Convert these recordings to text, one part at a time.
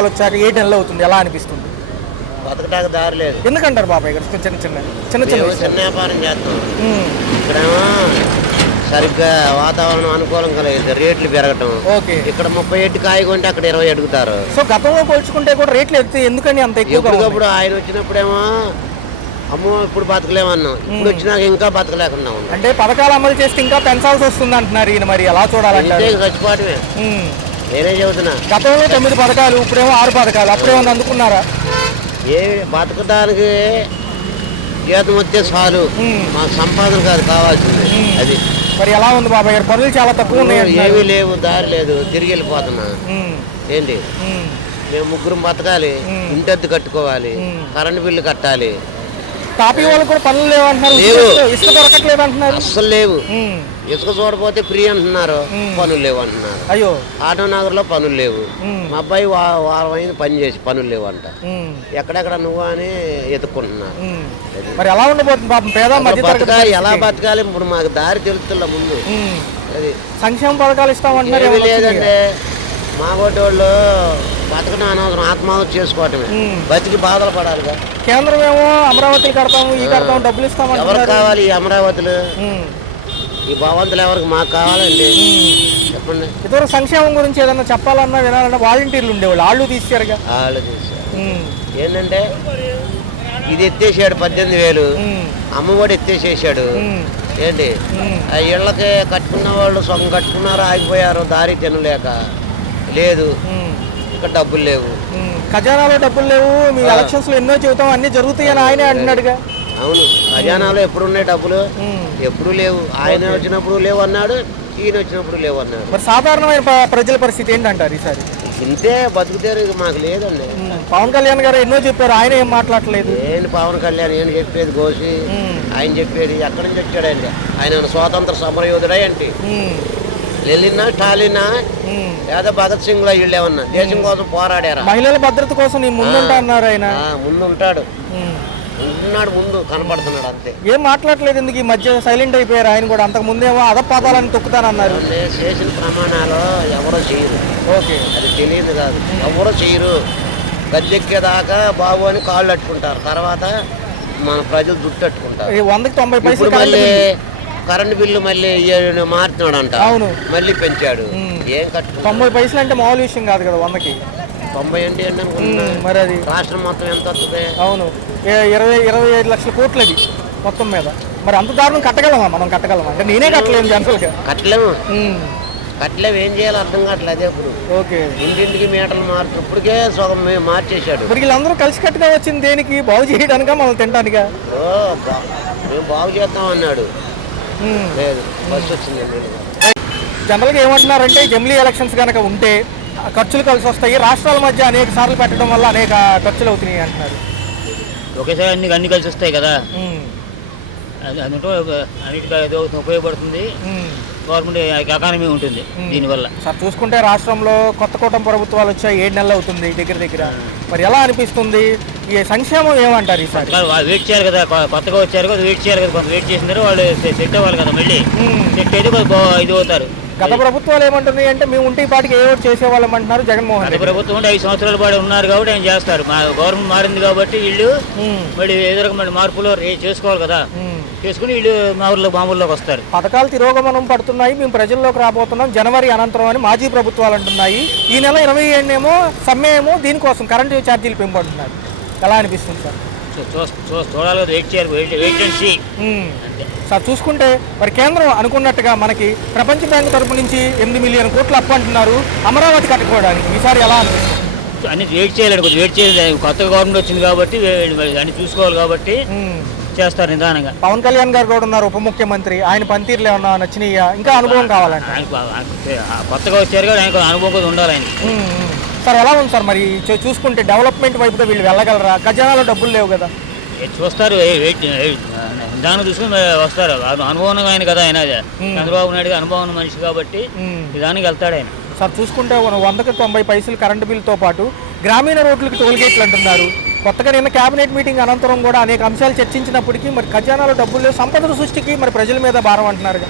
ప్రభుత్వాలు వచ్చాక 7 నెలలు అవుతుంది, ఎలా అనిపిస్తుంది? బతకడానికి దారి లేదు. ఎందుకంటారు బాబాయ్ గారు? చిన్న చిన్న చిన్న వ్యాపారం చేస్తాం. ఇక్కడేమో సరిగ్గా వాతావరణం అనుకూలంగా లేదు, రేట్లు పెరగటం. ఇక్కడ 30 కాయ కొంటే అక్కడ 20 అడుగుతారు. సో గతంలో పోల్చుకుంటే కూడా రేట్లు ఎందుకని అంత ఎక్కువ? ఎప్పటికప్పుడు ఆయన వచ్చినప్పుడేమో అమ్మో ఇప్పుడు బతకలేమన్నాం, ఇప్పుడు వచ్చినాక ఇంకా బతకలేకుండా ఉన్నాం. అంటే పథకాలు అమలు చేస్తే ఇంకా పెంచాల్సి వస్తుంది అంటున్నారు ఈయన, మరి ఎలా చూడాలంటే? చచ్చిపోవటమే. నేనే చెబుతున్నా, గతంలో 9 పథకాలు, ఇప్పుడేమో 6 పథకాలు. అప్పుడేమో అందుకున్నారా? ఏ బతకడానికి జీతం వస్తే చాలు, మాకు సంపాదన కాదు కావాల్సింది. అది మరి ఎలా ఉంది బాబాయ్ గారు? పనులు చాలా తక్కువ ఉన్నాయి. ఏమీ లేవు, దారి లేదు, తిరిగి వెళ్ళిపోతున్నా. ఏంటి, మేము 3 బతకాలి, ఇంటద్దు కట్టుకోవాలి, కరెంటు బిల్లు కట్టాలి. టాపీ వాళ్ళు కూడా పనులు లేవు అంటున్నారు, ఇసుక దొరకట్లేదు అంటున్నారు. అస్సలు లేవు. ఇసుక చూడపోతే ఫ్రీ అంటున్నారు, పనులు లేవు అంటున్నారు. అయ్యో, ఆటో నగర్లో పనులు లేవు. మా అబ్బాయి వారం అయింది పని చేసి, పనులు లేవు అంట. ఎక్కడెక్కడ నువ్వు అని ఎత్తుకుంటున్నారు. మరి ఎలా ఉండబోతుంది పాపం పేద బతకాలి, ఎలా బతకాలి? ఇప్పుడు మాకు దారి తెలుస్తున్నా ముందు. అది సంక్షేమ పథకాలు ఇస్తామంటున్నారు. లేదంటే మా వాళ్ళు బతకడం అనవసరం, ఆత్మహత్య చేసుకోవటమే, బతికి బాధలు పడాలిగా. కేంద్రం ఏమో అమరావతి కడతాము, ఈ కడతాము, డబ్బులు ఇస్తాము. ఎవరికి కావాలి ఈ అమరావతులు? ఈ భవంతులు ఎవరికి? మాకు కావాలండి, చెప్పండి. ఇదివరకు సంక్షేమం గురించి ఏదన్నా చెప్పాలన్నా వినాలన్నా వాలంటీర్లు ఉండేవాళ్ళు, వాళ్ళు తీసారుగా. వాళ్ళు తీసారు. ఏంటంటే ఇది ఎత్తేసాడు 18,000, అమ్మఒడి ఎత్తేసేసాడు. ఏంటి, ఆ ఇళ్ళకి కట్టుకున్న వాళ్ళు సొంతం కట్టుకున్నారు, ఆగిపోయారు, దారి తినలేక. లేదు, ఇక్కడ డబ్బులు లేవు, ఖజానాలో డబ్బులు లేవు. మీ ఎలక్షన్స్ లో ఎన్నో చెబుతాం, అన్ని జరుగుతాయని ఆయనే అంటున్నాడుగా. అవును, ఖజానాలో ఎప్పుడు ఉన్నాయి డబ్బులు? ఎప్పుడు లేవు. ఆయన వచ్చినప్పుడు లేవు అన్నాడు, ఈయన వచ్చినప్పుడు లేవు అన్నాడు. మరి సాధారణమైన ప్రజల పరిస్థితి ఏంటంటారు ఈసారి? ఇంతే బతుకుతారు, మాకు లేదండి. పవన్ కళ్యాణ్ గారు ఎన్నో చెప్పారు, ఆయన ఏం మాట్లాడలేదు. ఏంటి పవన్ కళ్యాణ్ ఏం చెప్పేది? గోసి ఆయన చెప్పేది ఎక్కడి నుంచి వచ్చాడండి? ఆయన స్వాతంత్ర సమరయోధుడా ఏంటి? లెనినా, స్టాలినా లేదా భగత్ సింగ్ లో వీళ్ళు ఏమన్నా దేశం కోసం పోరాడారా? మహిళల భద్రత కోసం ముందుంటా అన్నారు ఆయన. ముందుంటాడు, ఉంటున్నాడు, ముందు కనపడుతున్నాడు, అంతే. ఏం మాట్లాడలేదు ఎందుకు? ఈ మధ్య సైలెంట్ అయిపోయారు ఆయన కూడా. అంతకు ముందేమో అదపాదాలని తొక్కుతానన్నారు. చేసిన ప్రమాణాలు ఎవరో చేయరు. అది తెలియదు కాదు, ఎవరో చేయరు. గద్దెక్కేదాకా బాబు అని కాళ్ళు అట్టుకుంటారు, తర్వాత మన ప్రజలు జుట్టు అట్టుకుంటారు. 100కి 90 పైసలు మళ్ళీ కరెంట్ బిల్లు మళ్ళీ మారుతున్నాడు అంట. అవును, మళ్ళీ పెంచాడు. ఏం కట్టు 90 పైసలు అంటే మామూలు విషయం కాదు కదా. 100కి 90 అంటే అనుకుంటున్నా. మరి అది రాష్ట్రం మొత్తం ఎంత వస్తుంది? అవును, 25 లక్షల కోట్లు అది మొత్తం మీద. మరి అంత దారుణం కట్టగలమా? మనం కట్టగలమా? అంటే నేనే కట్టలేము, జనరల్గా కట్టలేము. ఏం చేయాలి అర్థం కావట్లేదు. అదే ఇప్పుడు ఇంటింటికి మీటర్లు మారుతూ ఇప్పటికే సగం మార్చేశాడు. ఇప్పుడు వీళ్ళందరూ కలిసి కట్టుగా వచ్చింది దేనికి? బాగు చేయడానికా, మనం తినడానికా? మేము బాగు చేద్దాం అన్నాడు, లేదు బస్సు వచ్చింది. జనరల్గా ఏమంటున్నారంటే జమిలీ ఎలక్షన్స్ కనుక ఉంటే ఖర్చులు కలిసి వస్తాయి, రాష్ట్రాల మధ్య అనేక సార్లు పెట్టడం వల్ల అనేక ఖర్చులు అవుతున్నాయి అంటున్నారు. ఒకేసారి అన్ని కలిసి వస్తాయి కదా, అన్నిటికీ ఉపయోగపడుతుంది. గవర్నమెంట్ ఎకానమీ ఉంటుంది దీనివల్ల. సార్ చూసుకుంటే రాష్ట్రంలో కొత్త కూటమి ప్రభుత్వాలు వచ్చాయి, 7 నెలలు అవుతుంది దగ్గర. మరి ఎలా అనిపిస్తుంది ఈ సంక్షేమం? ఏమంటారు ఈసారి? వెయిట్ చేయాలి కదా, కొత్తగా వచ్చారు కదా, వెయిట్ చేయాలి కదా. కొంత వెయిట్ చేసిన వాళ్ళు సెట్ అవ్వాలి కదా, మళ్ళీ సెట్ అయితే ఇది అవుతారు. గత ప్రభుత్వాలు ఏమంటున్నాయి అంటే మేము ఉంటే పాటికి ఏ ఒకటి చేసేవాళ్ళం అంటున్నారు జగన్మోహన్ రెడ్డి. ప్రభుత్వం అంటే 5 సంవత్సరాల పాటు ఉన్నారు కాబట్టి ఆయన చేస్తారు. మా గవర్నమెంట్ మారింది కాబట్టి వీళ్ళు మళ్ళీ ఏదో మళ్ళీ మార్పులు చేసుకోవాలి కదా, చేసుకుని వీళ్ళు మామూలులోకి వస్తారు. పథకాలు తిరోగమనం పడుతున్నాయి, మేము ప్రజల్లోకి రాబోతున్నాం జనవరి అనంతరం అని మాజీ ప్రభుత్వాలు అంటున్నాయి. ఈ నెల 27 సమ్మె ఏమో దీనికోసం కరెంటు ఛార్జీలు పెంపడుతున్నారు. ఎలా అనిపిస్తుంది సార్? చూడాలి కదా, వెయిట్ చేయాలి, వెయిట్ అండ్ సీ. సార్ చూసుకుంటే మరి కేంద్రం అనుకున్నట్టుగా మనకి ప్రపంచ బ్యాంకు తరపు నుంచి 8 మిలియన్ కోట్లు అప్పు అంటున్నారు అమరావతి కట్టుకోవడానికి. ఈసారి ఎలా అనిపిస్తుంది? అన్ని వెయిట్ చేయాలి, కొంచెం వెయిట్ చేయాలి. కొత్తగా గవర్నమెంట్ వచ్చింది కాబట్టి అన్ని చూసుకోవాలి కాబట్టి చేస్తారు నిదానంగా. పవన్ కళ్యాణ్ గారు కూడా ఉన్నారు ఉప ముఖ్యమంత్రి, ఆయన పనితీరులు ఏమన్నా నచ్చినాయా? ఇంకా అనుభవం కావాలంటే కొత్తగా వచ్చారు కాబట్టి ఆయన అనుభవం కూడా ఉండాలి ఆయన. సార్ ఎలా ఉంది సార్ మరి చూసుకుంటే డెవలప్మెంట్ వైపుగా వీళ్ళు వెళ్ళగలరా? ఖజానాలో డబ్బులు లేవు కదా. చూస్తారు, నిదానం చూసుకుని వస్తారు. అనుభవం ఆయన కదా, ఆయన చంద్రబాబు నాయుడు అనుభవం మనిషి కాబట్టి నిదానికి వెళ్తాడు ఆయన. సార్ చూసుకుంటే 100కి 90 పైసలు కరెంటు బిల్లుతో పాటు గ్రామీణ రోడ్లకి టోల్గేట్లు అంటున్నారు. కొత్తగా నిన్న కేబినెట్ మీటింగ్ అనంతరం కూడా అనేక అంశాలు చర్చించినప్పటికీ మరి ఖజానాలో డబ్బులు లేవు, సంపద సృష్టికి మరి ప్రజల మీద భారం అంటున్నారు.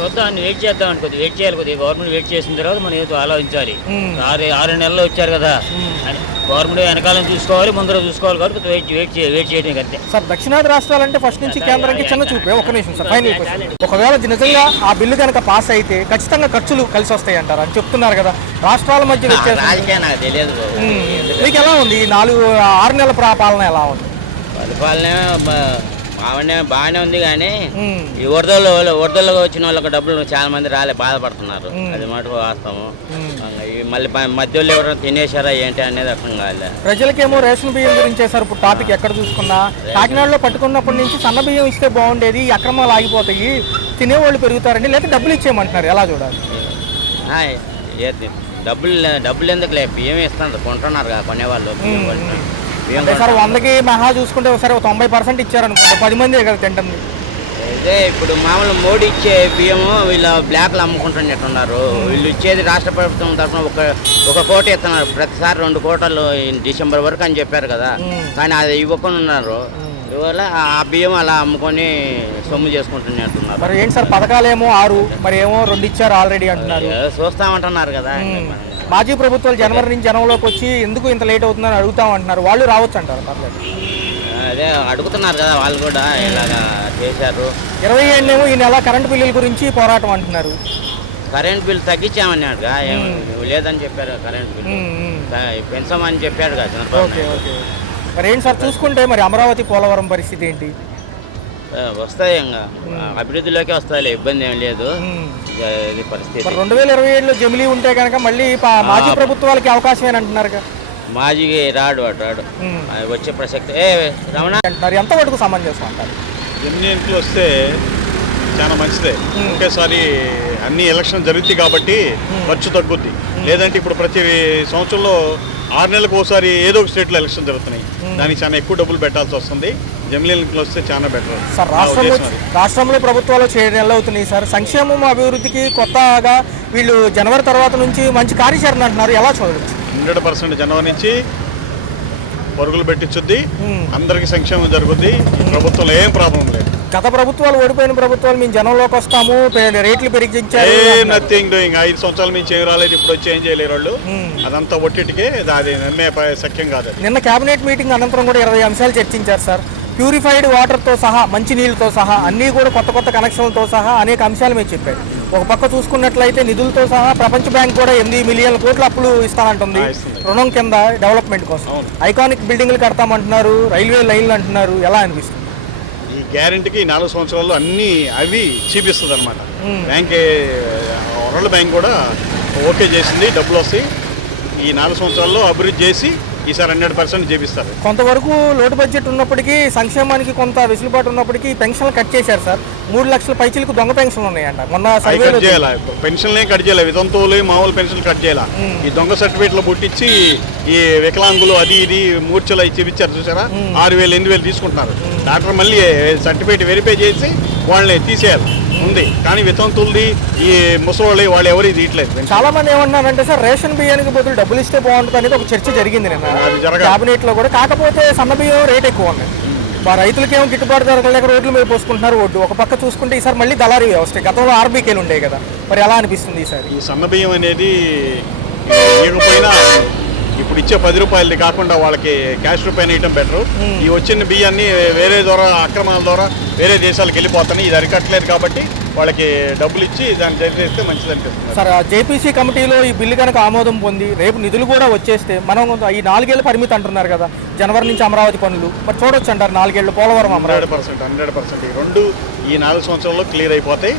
చూద్దాం అని వెయిట్ చేద్దాం అనుకోద్ది, వెయిట్ చేయాలి కొద్దిగా. గవర్నమెంట్ వెయిట్ చేసిన తర్వాత మనం ఏదో ఆలోచించాలి. 6 నెలలు వచ్చారు కదా అని గవర్నమెంట్ వెనకాలం చూసుకోవాలి, ముందర చూసుకోవాలి కాబట్టి వెయిట్ చేయడం అంతే. సార్ దక్షిణాది రాష్ట్రాలంటే ఫస్ట్ నుంచి కేంద్రానికి చిన్న చూపే. ఒక నిమిషం సార్, ఫైనల్ క్వశ్చన్. ఒకవేళ నిజంగా ఆ బిల్లు కనుక పాస్ అయితే ఖచ్చితంగా ఖర్చులు కలిసి వస్తాయి అంటారు అని చెప్తున్నారు కదా. రాష్ట్రాల మధ్య వ్యత్యాసం రాజకీయం నాకు తెలియదు. మీకు ఎలా ఉంది ఈ 6 నెలల పాలన ఎలా ఉంది? పరిపాలన బాగానే ఉంది, కానీ ఈ వరదల్లో వచ్చిన వాళ్ళకి డబ్బులు చాలా మంది బాధపడుతున్నారు. అది మాట వాస్తవం. మళ్ళీ మధ్యలో ఎవరైనా తినేశారా ఏంటి అనేది అర్థం కాలే. ప్రజలకేమో రేషన్ బియ్యం గురించి సార్ ఇప్పుడు టాపిక్ ఎక్కడ చూసుకున్నా. కాకినాడలో పట్టుకున్నప్పటి నుంచి సన్న బియ్యం ఇస్తే బాగుండేది, ఈ అక్రమాలు ఆగిపోతాయి, తినేవాళ్ళు పెరుగుతారండి, లేకపోతే డబ్బులు ఇచ్చేయమంటున్నారు. ఎలా చూడాలి? డబ్బులు ఎందుకు లేదు, బియ్యం ఇస్తున్నారు, కొంటున్నారు కదా కొనేవాళ్ళు. అంటే సార్ 100కి మహా చూసుకుంటే ఒకసారి 90% ఇచ్చారనుకుంటే 10 మంది కదా తింటుంది. అయితే ఇప్పుడు మామూలు మోడీ ఇచ్చే బియ్యము వీళ్ళు బ్లాక్లు అమ్ముకుంటున్నట్టున్నారు. వీళ్ళు ఇచ్చేది రాష్ట్ర ప్రభుత్వం తరఫున ఒక కోటి ఇస్తున్నారు, ప్రతిసారి 2 కోటలు డిసెంబర్ వరకు అని చెప్పారు కదా, కానీ అది ఇవ్వకుండా ఉన్నారు. ఇవాళ ఆ బియ్యం అలా అమ్ముకొని సొమ్ము చేసుకుంటున్నట్టున్నారు. మరి ఏంటి సార్ పథకాలేమో 6, మరి ఏమో 2 ఇచ్చారు ఆల్రెడీ అంటున్నారు. చూస్తామంటున్నారు కదా. మాజీ ప్రభుత్వాలు జనవరి నుంచి జనంలోకి వచ్చి ఎందుకు ఇంత లేట్ అవుతుందని అడుగుతామంటున్నారు. వాళ్ళు రావచ్చు అంటారు. అదే అడుగుతున్నారు కదా వాళ్ళు కూడా, ఇలాగా చేశారు. 27 ఏమో ఈ నెల కరెంటు బిల్లుల గురించి పోరాటం అంటున్నారు. కరెంట్ బిల్ తగ్గించామన్నాడుగా, లేదని చెప్పారు. కరెంట్ బిల్ పెంచామని చెప్పాడు కదా. Okay okay. మరి ఏంటి సార్ చూసుకుంటే మరి అమరావతి పోలవరం పరిస్థితి ఏంటి? వస్తాయి, ఇంకా అభివృద్ధిలోకి వస్తాయి, ఇబ్బంది ఏం లేదు. ఇది పరిస్థితి. 2027లో జమిలీ ఉంటే కనుక మళ్ళీ మాజీ ప్రభుత్వాలకి అవకాశం అంటున్నారు. మాజీకి రాడు వచ్చే ప్రసక్తి రమణ అంటున్నారు. ఎంత వరకు సమంజసం అంటారు? ఎన్నింటికి వస్తే చాలా మంచిదే. ఒకేసారి అన్ని ఎలక్షన్ జరుగుతాయి కాబట్టి ఖర్చు తగ్గుద్ది. లేదంటే ఇప్పుడు ప్రతి సంవత్సరంలో 6 నెలలకు ఒకసారి ఏదో ఒక స్టేట్లో ఎలక్షన్ జరుగుతున్నాయి, దానికి చాలా ఎక్కువ డబ్బులు పెట్టాల్సి వస్తుంది. జమిలీ ఎన్నికలు వస్తే చాలా బెటర్. సార్ రాష్ట్రంలో ప్రభుత్వాలు 7 నెలలు అవుతున్నాయి సార్. సంక్షేమం అభివృద్ధికి కొత్తగా వీళ్ళు జనవరి తర్వాత నుంచి మంచి కార్యాచరణ అంటున్నారు. ఎలా చూడవచ్చు? 100% జనవరి నుంచి పరుగులు పెట్టించుద్ది, అందరికి సంక్షేమం జరుగుద్ది. ప్రభుత్వంలో ఏం ప్రాబ్లం లేదు. గత ప్రభుత్వాలు, ఓడిపోయిన ప్రభుత్వాలు మేము జనంలోకి వస్తాము, రేట్లు పెరిగించారు, నథింగ్ డూయింగ్. 5 సంవత్సరాల నుంచి ఏం రాలేదు, ఇప్పుడు వచ్చి ఏం చేయలేరు వాళ్ళు. అదంతా ఒట్టిటికే, అది నమ్మే సఖ్యం కాదు. నిన్న కేబినెట్ మీటింగ్ అనంతరం కూడా 20 అంశాలు చర్చించారు సార్. ప్యూరిఫైడ్ వాటర్తో సహా, మంచినీళ్ళతో సహా, అన్నీ కూడా కొత్త కనెక్షన్లతో సహా అనేక అంశాలు మేము చెప్పారు. ఒక పక్క చూసుకున్నట్లయితే నిధులతో సహా ప్రపంచ బ్యాంక్ కూడా 8 మిలియన్ల కోట్ల అప్పులు ఇస్తానంటుంది రుణం కింద డెవలప్మెంట్ కోసం. ఐకానిక్ బిల్డింగ్లు కడతామంటున్నారు, రైల్వే లైన్లు అంటున్నారు. ఎలా అనిపిస్తుంది? ఈ గ్యారెంటీకి 4 సంవత్సరాల్లో అన్ని అవి చూపిస్తుంది అనమాట. వరల్డ్ బ్యాంక్ కూడా ఓకే చేసింది, డబ్బులు వస్తాయి. ఈ 4 సంవత్సరాల్లో అభివృద్ధి చేసి ఈసారి 100% చేపిస్తారు. కొంతవరకు లోటు బడ్జెట్ ఉన్నప్పటికీ, సంక్షేమానికి కొంత వెసులుబాటు ఉన్నప్పటికీ పెన్షన్లు కట్ చేశారు సార్. 3 లక్షల పైచీలకు దొంగ పెన్షన్లు ఉన్నాయంట. మొన్న పెన్షన్లే కట్ చేయాలి, వితంతువులు మామూలు పెన్షన్లు కట్ చేయాలి. ఈ దొంగ సర్టిఫికేట్లు పుట్టించి ఈ వికలాంగులు అది ఇది మూర్ఛలు అవి చూపించారు చూసారా, 6,000 8,000 తీసుకుంటున్నారు. డాక్టర్ మళ్ళీ సర్టిఫికేట్ వెరిఫై చేసి వాళ్ళని తీసేయాలి ఉంది. కానీ వితంతువులది ఈ ముసలి వాళ్ళు ఎవరు ఇది ఇట్లేదు. చాలా మంది ఏమన్నారంటే సార్, రేషన్ బియ్యానికి బదులు డబ్బులు ఇస్తే బాగుంటుంది అనేది ఒక చర్చ జరిగింది నిన్న కేబినెట్ లో కూడా. కాకపోతే సన్న బియ్యం రేట్ ఎక్కువ ఉన్నాయి. రైతులకేమో గిట్టుబాటు జరగలేక రోడ్ల మీద పోసుకుంటున్నారు. ఒడ్డు ఒక పక్క చూసుకుంటే ఈసారి మళ్ళీ దళారీ వ్యవస్థ. గతంలో ఆర్బీకేలు ఉండే కదా, మరి ఎలా అనిపిస్తుంది ఈసారి? ఈ సన్న బియ్యం అనేది ఇవ్వకపోయినా ఇప్పుడు ఇచ్చే 10 రూపాయలది కాకుండా వాళ్ళకి క్యాష్ రూపాయలు ఇవ్వడం బెటర్. ఈ వచ్చిన బియ్యాన్ని వేరే ద్వారా అక్రమాల ద్వారా వేరే దేశాలకు వెళ్ళిపోతున్నాయి. ఇది అరికట్టలేదు కాబట్టి వాళ్ళకి డబ్బులు ఇచ్చి దాన్ని జరిగిస్తే మంచిది అనిపిస్తుంది. సార్ జేపీసీ కమిటీలో ఈ బిల్లు కనుక ఆమోదం పొంది రేపు నిధులు కూడా వచ్చేస్తే మనం ఈ 4 ఏళ్ళ పరిమితి అంటున్నారు కదా, జనవరి నుంచి అమరావతి పనులు మరి చూడొచ్చు అంటారు. 4 ఏళ్ళు పోలవరం అమరావతి 100% ఈ 2 ఈ 4 సంవత్సరాల్లో క్లియర్ అయిపోతాయి.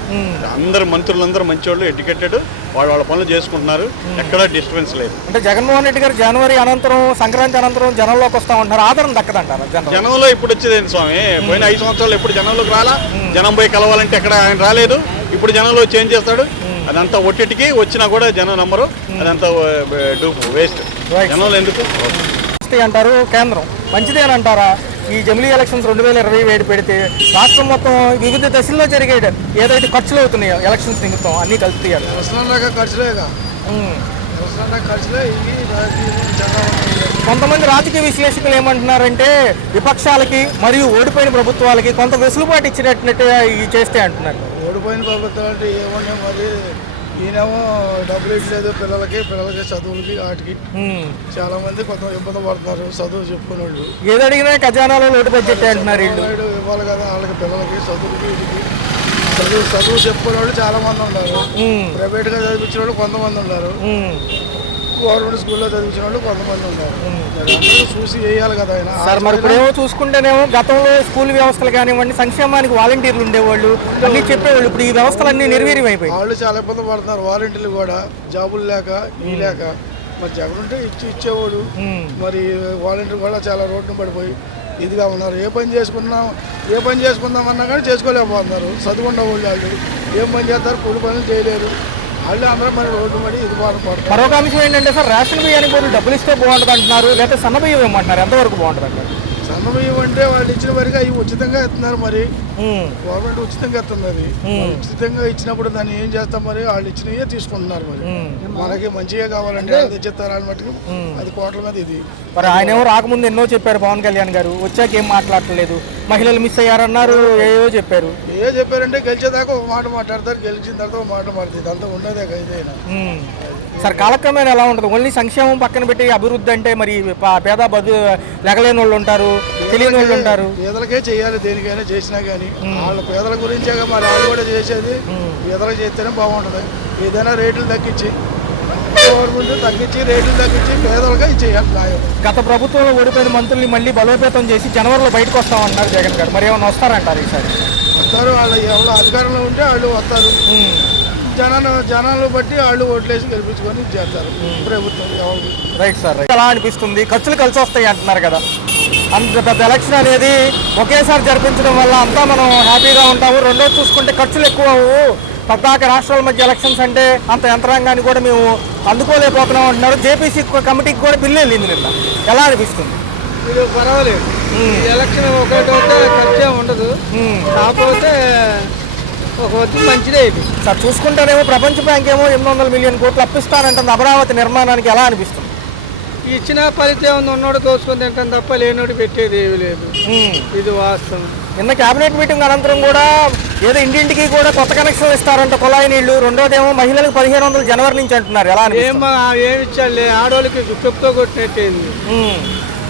అందరు మంత్రులందరూ మంచివాళ్ళు, ఎడ్యుకేటెడ్, వాళ్ళ పనులు చేసుకుంటున్నారు. ఎక్కడా డిస్టర్బెన్స్ లేదు. అంటే జగన్మోహన్ రెడ్డి గారు జనవరి అనంతరం, సంక్రాంతి అనంతరం జనంలోకి వస్తామంటారు. ఆదరణ దక్కదంటారు. జనంలో ఇప్పుడు వచ్చేదేంటి స్వామి? పోయిన 5 సంవత్సరాలు ఎప్పుడు జనంలోకి రాలా. జనం పోయి కలవాలంటే ఎక్కడ ఆయన రాలేదు. ఇప్పుడు జనంలో చేంజ్ చేస్తాడు. అదంతా ఒట్టిటికి వచ్చినా కూడా జనం నమ్మరు. అదంతా డూపు, వేస్ట్. జనంలో ఎందుకు అంటారు? కేంద్రం మంచిదే అని అంటారా? ఈ జమిలీ ఎలక్షన్స్ 2027 పెడితే రాష్ట్రం మొత్తం వివిధ దశల్లో జరిగే ఏదైతే ఖర్చులు అవుతున్నాయో ఎలక్షన్స్ నిమిత్తం అన్ని కలుపుతారు. కొంతమంది రాజకీయ విశ్లేషకులు ఏమంటున్నారంటే విపక్షాలకి మరియు ఓడిపోయిన ప్రభుత్వాలకి కొంత వెసులుబాటు ఇచ్చినట్టు చేస్తే అంటున్నారు. పోయిన ప్రభుత్వం అంటే ఏమన్నా మరి ఈయనేమో డబ్బులు ఇవ్వలేదు పిల్లలకి చదువులకి వాటికి చాలా మంది కొంత ఇబ్బంది పడుతున్నారు చదువు చెప్పుకునే వాళ్ళు. ఏది అడిగినా ఖజానాలో లోటు బడ్జెట్ అంటున్నారు వీళ్ళు. ఇవ్వాలి కదా వాళ్ళకి పిల్లలకి చదువులకి వీటికి చదువు చెప్పుకునే వాళ్ళు చాలా మంది ఉన్నారు. ప్రైవేట్గా చదివించిన వాళ్ళు కొంతమంది ఉన్నారు, గవర్నమెంట్ స్కూల్లో చదివించిన వాళ్ళు కొంతమంది ఉన్నారు. అందరూ చూసి వేయాలి కదా ఆయన. సార్ మరి ఇప్పుడేమో చూసుకుంటేనేమో గతంలో స్కూల్ వ్యవస్థలు కానివ్వండి, సంక్షేమానికి వాలంటీర్లు ఉండేవాళ్ళు, అన్ని చెప్పేవాళ్ళు. ఇప్పుడు ఈ వ్యవస్థలన్నీ నిర్వీర్యం అయిపోయి వాళ్ళు చాలా ఇబ్బంది పడుతున్నారు. వాలంటీర్లు కూడా జాబులు లేక లేక మరి జగన్ ఉంటే ఇచ్చేవాడు. మరి వాలంటీర్లు కూడా చాలా రోడ్డును పడిపోయి ఇదిగా ఉన్నారు. ఏ పని చేసుకుందామన్నా కానీ చేసుకోలేకపోతున్నారు. చదువుకున్న వాళ్ళు ఏం పని చేస్తారు, కూలి పనులు చేయలేరు. వాళ్ళు అందరూ మరి రోడ్డు పడి ఇది బాధపడతారు. మరొక అంశం ఏంటంటే సార్, రేషన్ బియ్యానికి బదులు డబ్బులు ఇస్తే బాగుంటుంది అంటున్నారు, లేకపోతే సన్న బియ్యం ఇవ్వమంటున్నారు. ఎంతవరకు బాగుంటుంది అంటారు? సన్న బియ్యం అంటే వాళ్ళు ఇచ్చిన వరకు అవి ఉచితంగా ఇస్తున్నారు. మరి గవర్నమెంట్ ఉచితంగా ఇస్తుంది. అది ఉచితంగా ఇచ్చినప్పుడు దాన్ని ఏం చేస్తాం, మరి వాళ్ళు ఇచ్చినవే తీసుకుంటున్నారు. మరి మనకి మంచిగా కావాలంటే అది చెప్తారు మటుకు అది కోట్ల మీద ఇది. మరి ఆయన ఏమో రాకముందు ఎన్నో చెప్పారు పవన్ కళ్యాణ్ గారు, వచ్చాక ఏం మాట్లాడలేదు. మహిళలు మిస్ అయ్యారన్నారు, ఏవో చెప్పారు. చెప్పారంటే గెలిచేదాకా ఒక మాట మాట్లాడతారు, గెలిచిన తర్వాత ఒక మాట మాట్లాడుతుంది. అంతా ఉండేదే ఏదైనా. సార్ కాలక్రమేణా ఎలా ఉంటుంది? ఓన్లీ సంక్షేమం పక్కన పెట్టి అభివృద్ధి అంటే మరి పేద లెగలేని వాళ్ళు ఉంటారు, తెలియని వాళ్ళు ఉంటారు. పేదలకే చేయాలి, దేనికైనా చేసినా కానీ వాళ్ళ పేదల గురించే మరి వాళ్ళు కూడా చేసేది. పేదలకు చేస్తేనే బాగుంటుంది. ఏదైనా రేట్లు తగ్గించి గవర్నమెంట్ రేట్లు తగ్గించి పేదలుగా చేయాలి. గత ప్రభుత్వంలో ఓడిపోయిన మంత్రుల్ని మళ్ళీ బలోపేతం చేసి జనవరిలో బయటకు వస్తామన్నారు జగన్ గారు. మరి ఏమైనా వస్తారంటారు ఈసారి? వస్తారు. వాళ్ళు ఎవరు అధికారంలో ఉంటే వాళ్ళు వస్తారు. జనాలు బట్టి వాళ్ళు ఓట్లేసి గెలిపించుకొని చేస్తారు ప్రభుత్వం. Right sir. ఎలా అనిపిస్తుంది? ఖర్చులు కలిసి వస్తాయి అంటున్నారు కదా. అంత పెద్ద ఎలక్షన్ అనేది ఒకేసారి జరిపించడం వల్ల అంతా మనం హ్యాపీగా ఉంటాము. రెండోది చూసుకుంటే ఖర్చులు ఎక్కువ పద్దాక రాష్ట్రాల మధ్య ఎలక్షన్స్ అంటే అంత యంత్రాంగాన్ని కూడా మేము అందుకోలేకపోతున్నాం అంటున్నారు. జేపీసీ కమిటీకి కూడా బిల్లు వెళ్ళింది నిన్న. ఎలా అనిపిస్తుంది? ఇది పర్వాలేదు. ఎలక్షన్ ఒకటి ఖర్చే ఉండదు, కాకపోతే మంచిదే ఇది. సార్ చూసుకుంటేనేమో ప్రపంచ బ్యాంక్ ఏమో 800 మిలియన్ కోట్లు అప్పిస్తానంటుంది అమరావతి నిర్మాణానికి. ఎలా అనిపిస్తుంది? ఇచ్చిన ఫలితం ఉన్నోడు దోచుకొని తింటాం తప్ప లేనోడు పెట్టేది ఏమీ లేదు. ఇది వాస్తవం. నిన్న కేబినెట్ మీటింగ్ అనంతరం కూడా ఏదో ఇంటింటికి కూడా కొత్త కనెక్షన్లు ఇస్తారంట, కుళాయి నీళ్లు. రెండోదేమో మహిళలకు 1500 జనవరి నుంచి అంటున్నారు. ఎలా ఏమి ఇచ్చాడులే, ఆడవాళ్ళకి చెప్తూ కొట్టినట్టేంది.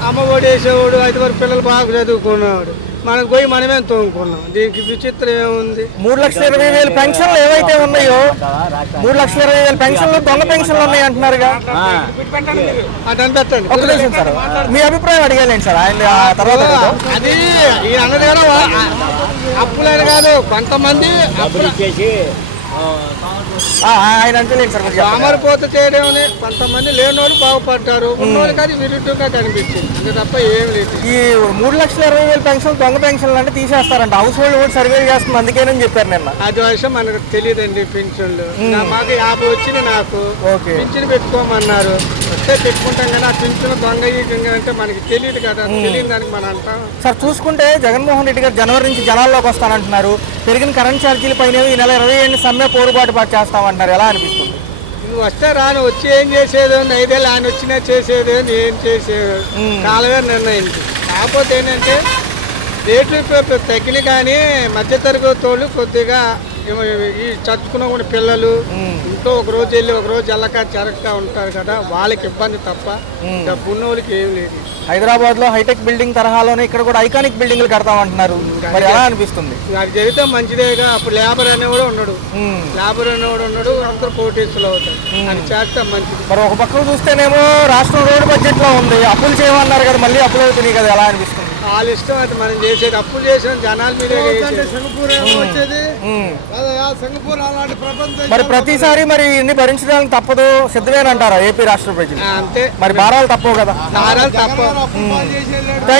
అమ్మ ఒడి వేసేవాడు, 5 వరకు పిల్లలు బాగా చదువుకున్నాడు, మనకు పోయి మనమే తోముకున్నాం. దీనికి విచిత్రం ఏముంది? 3,20,000 పెన్షన్లు ఏవైతే ఉన్నాయో, 3,20,000 పెన్షన్లు దొంగ పెన్షన్లు ఉన్నాయి అంటున్నారుగా. అటు అనిపెట్టండి. ఒక నిమిషం సార్, మీ అభిప్రాయం అడిగాలేండి సార్. ఆయన తర్వాత అది ఈ అన్నది కదా, అప్పులని కాదు, కొంతమంది ఆయన అంటలేదు సార్. అమరిపోత చేయడం, కొంతమంది లేనోళ్ళు బాగుపడ్డారు, ఉన్నోళ్ళకి అది విరుద్ధంగా కనిపించింది. ఇంకా తప్ప ఏం లేదు. ఈ 3,20,000 పెన్షన్ దొంగ పెన్షన్లు అంటే తీసేస్తారంట. హౌస్ హోల్డ్ కూడా సర్వే చేస్తుంది, అందుకేనని చెప్పారు నిన్న. అది విషయం మనకు తెలియదండి. పెన్షన్లు మాకు 50 వచ్చింది, నాకు పింఛన్ పెట్టుకోమన్నారు. వస్తే పెట్టుకుంటాం కానీ ఆ పింఛన్ దొంగ అంటే మనకి తెలియదు కదా. తెలియని దానికి మనం అంటాం. సార్ చూసుకుంటే జగన్మోహన్ రెడ్డి గారు జనవరి నుంచి జనాల్లోకి వస్తానంటున్నారు. పెరిగిన కరెంట్ ఛార్జీల పైన ఈ నెల 27 సమ్మె పోరుబాటు చేస్తామంటున్నారు. ఎలా అనిపిస్తుంది? నువ్వు వస్తే రాను, వచ్చి ఏం చేసేది? 5 ఏళ్ళు ఆయన వచ్చినా చేసేది ఏం చేసేది? కాలమే నిర్ణయించి. కాకపోతే ఏంటంటే రేట్లు తగ్గిన కానీ మధ్యతరగతి వాళ్ళు కొద్దిగా ఈ చదువుకున్న పిల్లలు ఇంట్లో ఒక రోజు వెళ్ళి ఒక రోజు జరగక ఉంటారు కదా, వాళ్ళకి ఇబ్బంది తప్ప డబ్బున్న వాళ్ళకి ఏం లేదు. హైదరాబాద్ లో హైటెక్ బిల్డింగ్ తరహాలోనే ఇక్కడ కూడా ఐకానిక్ బిల్డింగ్లు కడతామంటున్నారు. మరి ఎలా అనిపిస్తుంది? అది జరిగితే మంచిదేగా. అప్పుడు లేబర్ అనేవాడు ఉన్నాడు, అందరూ పోటీసులు అవుతారు. అది చేస్తే మంచిది. మరి ఒక పక్కన చూస్తేనేమో రాష్ట్రం రోడ్డు బడ్జెట్ లో ఉంది, అప్పులు చేయమన్నారు కదా, మళ్ళీ అప్పులు అవుతున్నాయి కదా. ఎలా అనిపిస్తుంది? వాళ్ళ ఇష్టం, అది మనం చేసేది. అప్పులు చేసిన జనాల మీద వచ్చేది. మరి ప్రతిసారి మరి ఇన్ని భరించడానికి తప్పదు, సిద్ధమేనంటారా ఏపీ రాష్ట్ర ప్రజలు? అంతే, మరి భారాలు తప్పవు కదా. తప్ప